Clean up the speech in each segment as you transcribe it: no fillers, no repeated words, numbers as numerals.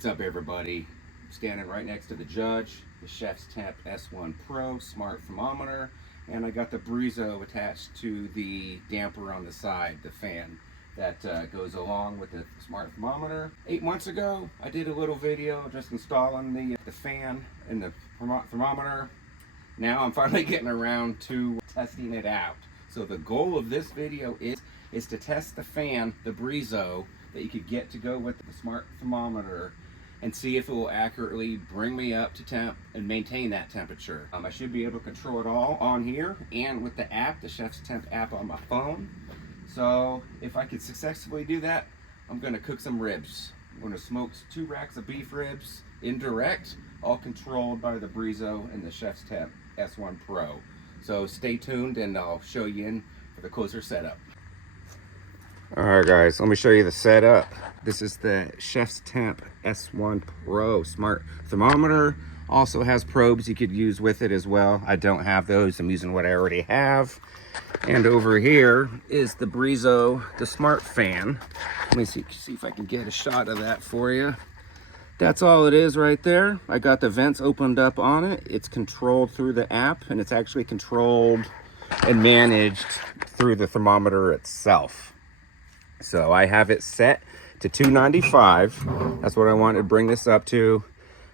What's up, everybody? Standing right next to the judge, the ChefsTemp S1 Pro smart thermometer, and I got the Breezo attached to the damper on the side, the fan that goes along with the smart thermometer. 8 months ago, I did a little video just installing the fan and the thermometer. Now I'm finally getting around to testing it out. So the goal of this video is to test the fan, the Breezo, that you could get to go with the smart thermometer, and see if it will accurately bring me up to temp and maintain that temperature. I should be able to control it all on here and with the app, the ChefsTemp app on my phone. So if I could successfully do that, I'm gonna cook some ribs. I'm gonna smoke 2 racks of beef ribs indirect, all controlled by the Breezo and the ChefsTemp S1 Pro. So stay tuned and I'll show you in for the closer setup. Alright guys, let me show you the setup. This is the ChefsTemp S1 Pro smart thermometer. Also has probes you could use with it as well. I don't have those, I'm using what I already have. And over here is the Breezo, the smart fan. Let me see if I can get a shot of that for you. That's all it is right there. I got the vents opened up on it. It's controlled through the app, and it's actually controlled and managed through the thermometer itself. So I have it set to 295. That's what I want to bring this up to.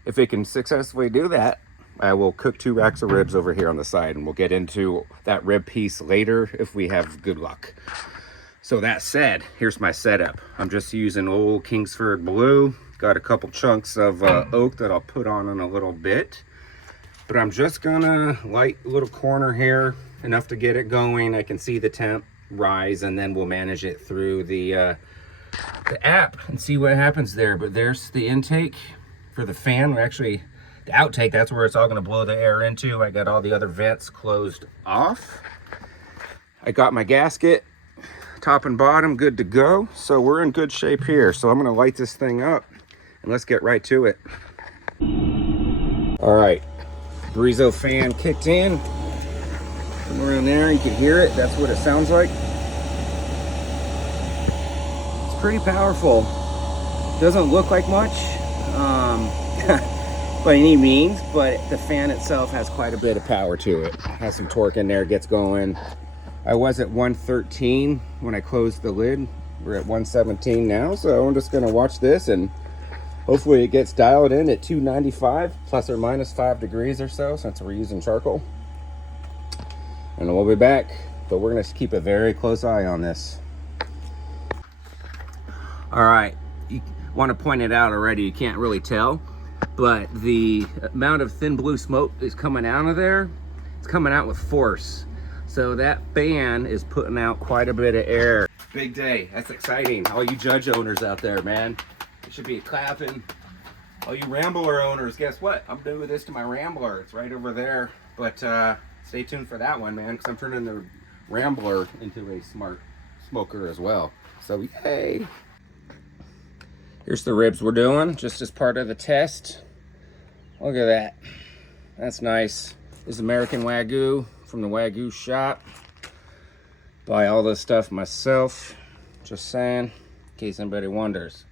If it can successfully do that, I will cook 2 racks of ribs over here on the side, and we'll get into that rib piece later if we have good luck. So that said, here's my setup. I'm just using old Kingsford Blue. Got a couple chunks of oak that I'll put on in a little bit. But I'm just gonna light a little corner here, enough to get it going. I can see the temp rise, and then we'll manage it through the app and see what happens there. But there's the intake for the fan. We're actually, the outtake, that's where it's all gonna blow the air into. I got all the other vents closed off. I got my gasket, top and bottom, good to go. So we're in good shape here. So I'm gonna light this thing up and let's get right to it. All right, Breezo fan kicked in. Somewhere in there, you can hear it. That's what it sounds like. It's pretty powerful. Doesn't look like much by any means, but the fan itself has quite a bit of power to it. Has some torque in there, gets going. I was at 113 when I closed the lid. We're at 117 now, so I'm just gonna watch this and hopefully it gets dialed in at 295 plus or minus 5 degrees or so, since we're using charcoal. And we'll be back, but we're gonna keep a very close eye on this. All right, you want to point it out already, you can't really tell, but the amount of thin blue smoke is coming out of there. It's coming out with force. So that fan is putting out quite a bit of air. Big day, that's exciting. All you judge owners out there, man. It should be clapping. All you Rambler owners, guess what? I'm doing this to my Rambler. It's right over there. But stay tuned for that one, man, because I'm turning the Rambler into a smart smoker as well. So yay. Here's the ribs we're doing, just as part of the test. Look at that. That's nice. This is American Wagyu from the Wagyu shop. Buy all this stuff myself, just saying, in case anybody wonders.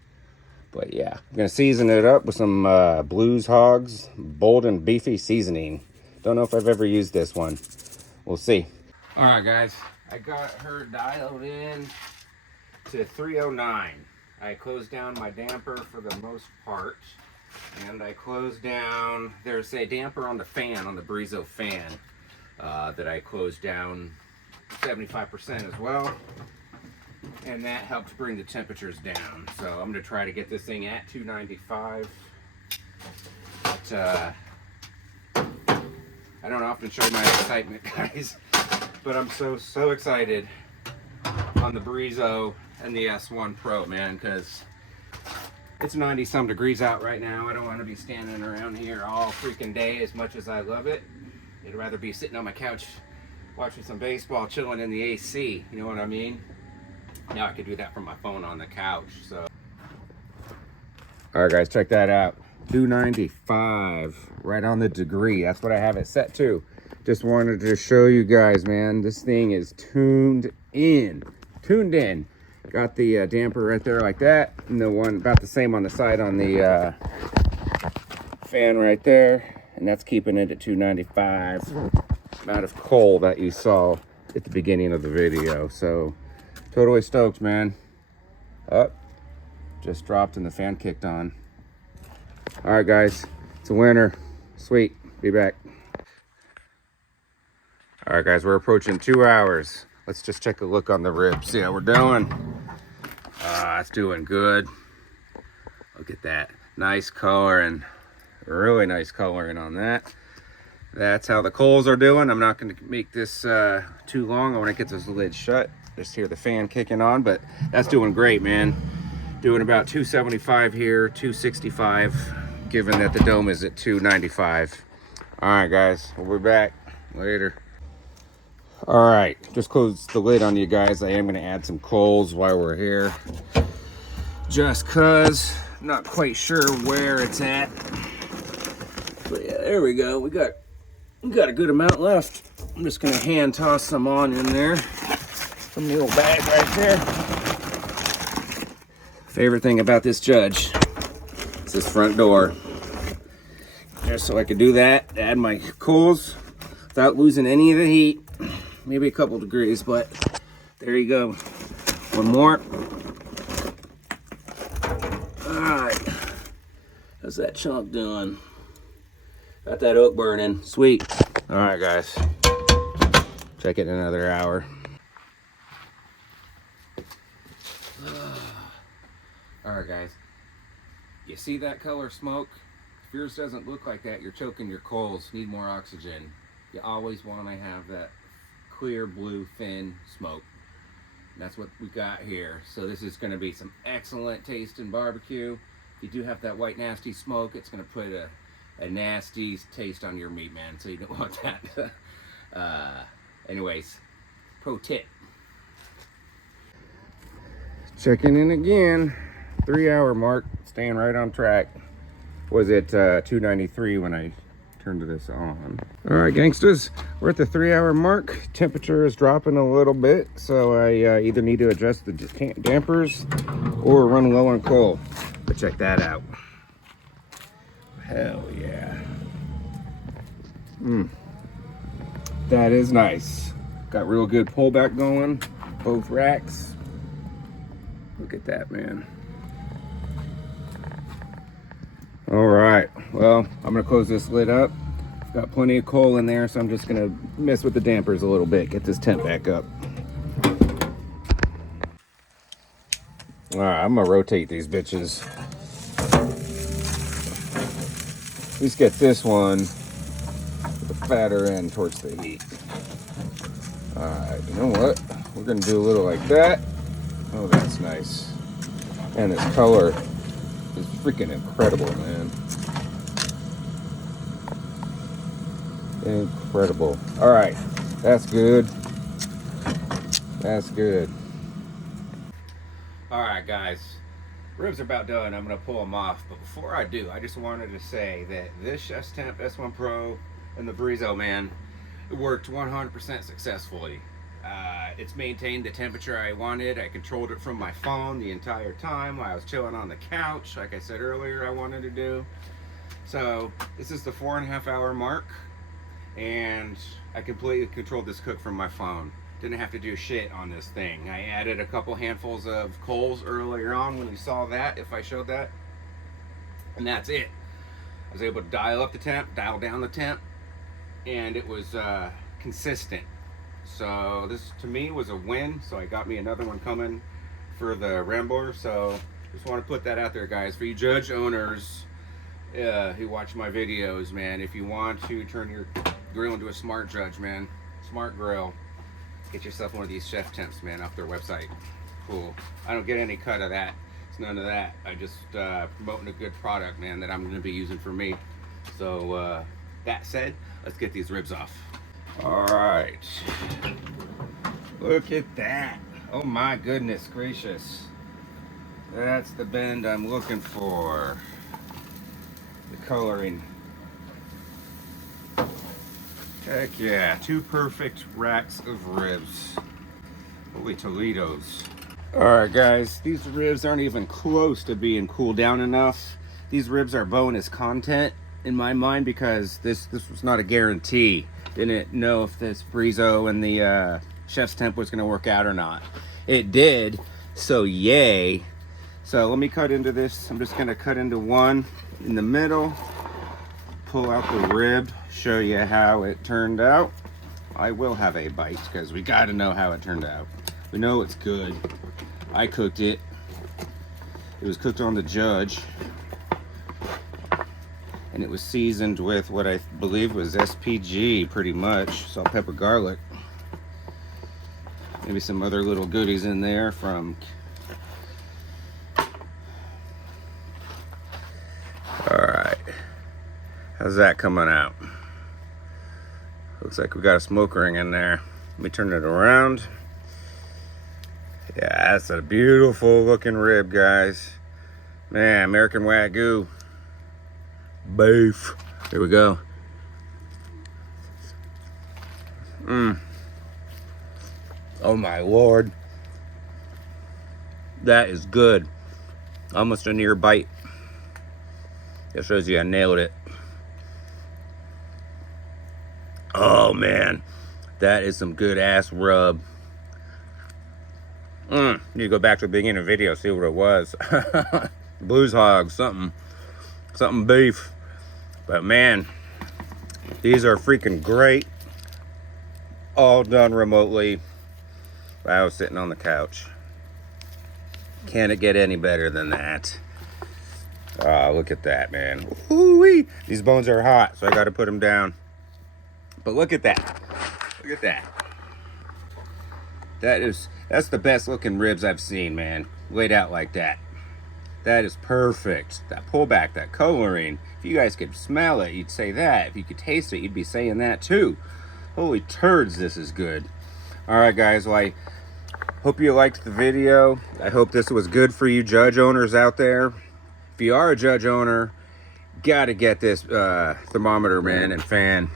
But yeah, I'm gonna season it up with some Blues Hogs Bold and Beefy seasoning. Don't know if I've ever used this one. We'll see. All right, guys, I got her dialed in to 309. I closed down my damper for the most part, and I closed down, there's a damper on the fan, on the Breezo fan, that I closed down 75% as well, and that helped bring the temperatures down. So I'm gonna try to get this thing at 295. But I don't often show my excitement, guys, but I'm so excited on the Breezo and the S1 Pro, man, because it's 90-some degrees out right now. I don't want to be standing around here all freaking day as much as I love it. I'd rather be sitting on my couch watching some baseball, chilling in the AC, you know what I mean? Now I could do that from my phone on the couch, so. All right, guys, check that out. 295, right on the degree. That's what I have it set to. Just wanted to show you guys, man, this thing is tuned in. Got the damper right there like that, and the one about the same on the side on the fan right there, and that's keeping it at 295 amount of coal that you saw at the beginning of the video. So totally stoked, man. Up, just dropped and the fan kicked on. All right, guys, it's a winner. Sweet, be back. All right, guys, we're approaching 2 hours. Let's just check a look on the ribs, see how we're doing. It's doing good. Look at that, nice coloring, really nice coloring on that. That's how the coals are doing. I'm not going to make this too long. I want to get this lid shut. Just hear the fan kicking on, but that's doing great, man. Doing about 275 here, 265, given that the dome is at 295. All right, guys, we'll be back later. All right, just close the lid on you guys. I am going to add some coals while we're here, just cause I'm not quite sure where it's at. But yeah, there we go. We got a good amount left. I'm just gonna hand toss some on in there from the old bag right there. Favorite thing about this judge is this front door. Just so I could do that, add my coals without losing any of the heat. Maybe a couple degrees, but there you go. One more. All right, how's that chunk doing? Got that oak burning, sweet. All right, guys, check it in another hour. All right, guys, you see that color smoke? If yours doesn't look like that, you're choking your coals, need more oxygen. You always want to have that clear blue thin smoke. And that's what we got here. So this is going to be some excellent taste in barbecue. If you do have that white nasty smoke, it's going to put a nasty taste on your meat, man, so you don't want that. Anyways, pro tip. Checking in again. 3 hour mark, staying right on track. Was it 293 when I turned this on? All right, gangsters, we're at the 3 hour mark. Temperature is dropping a little bit, so I either need to adjust the dampers or run low on coal. But check that out. Hell yeah. That is nice. Got real good pullback going, both racks. Look at that, man. All right, well, I'm gonna close this lid up. Got plenty of coal in there, so I'm just gonna mess with the dampers a little bit, get this temp back up. All right, I'm gonna rotate these bitches. At least get this one with the fatter end towards the heat. All right, you know what? We're gonna do a little like that. Oh, that's nice. And this color is freaking incredible, man. Incredible. All right, that's good. That's good. All right, guys. Ribs are about done. I'm going to pull them off. But before I do, I just wanted to say that this ChefsTemp S1 Pro and the Breezo, man, it worked 100% successfully. It's maintained the temperature I wanted. I controlled it from my phone the entire time while I was chilling on the couch, like I said earlier I wanted to do. So this is the 4.5 hour mark, and I completely controlled this cook from my phone. Didn't have to do shit on this thing. I added a couple handfuls of coals earlier on when you saw that, if I showed that. And that's it. I was able to dial up the temp, dial down the temp, and it was consistent. So this to me was a win. So I got me another one coming for the Rambler. So just want to put that out there, guys, for you judge owners who watch my videos, man. If you want to turn your grill into a smart judge, man, smart grill, get yourself one of these ChefsTemps, man, off their website. Cool. I don't get any cut of that. It's none of that. I just promoting a good product, man, that I'm going to be using for me. So that said, let's get these ribs off. All right. Look at that. Oh my goodness gracious. That's the bend I'm looking for. The coloring. Heck yeah, 2 perfect racks of ribs. Holy Toledos. Alright guys, these ribs aren't even close to being cooled down enough. These ribs are bonus content in my mind because this was not a guarantee. Didn't know if this Breezo and the Chef's Temp was going to work out or not. It did, so yay. So let me cut into this. I'm just going to cut into one in the middle, pull out the rib, show you how it turned out. I will have a bite because we got to know how it turned out. We know it's good. I cooked it. It was cooked on the Judge. And it was seasoned with what I believe was SPG, pretty much. Salt, pepper, garlic. Maybe some other little goodies in there from... Alright. How's that coming out? Looks like we got a smoke ring in there. Let me turn it around. Yeah, that's a beautiful looking rib, guys. Man, American Wagyu beef. Here we go. Oh my Lord. That is good. Almost a near bite. That shows you I nailed it. Oh man, that is some good ass rub. Need to go back to the beginning of the video, see what it was. Blues hog, something beef. But man, these are freaking great. All done remotely. I was sitting on the couch. Can it get any better than that? Oh, look at that, man. Ooh-wee. These bones are hot, so I got to put them down. But look at that. Look at that. That's the best looking ribs I've seen, man. Laid out like that. That is perfect. That pullback, that coloring. If you guys could smell it, you'd say that. If you could taste it, you'd be saying that too. Holy turds, this is good. Alright guys, well, I hope you liked the video. I hope this was good for you Judge owners out there. If you are a Judge owner, gotta get this thermometer, man, and fan.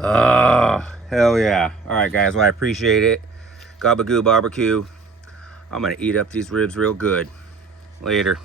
Oh, hell yeah. Alright guys, well I appreciate it. Gabagoo barbecue. I'm gonna eat up these ribs real good. Later.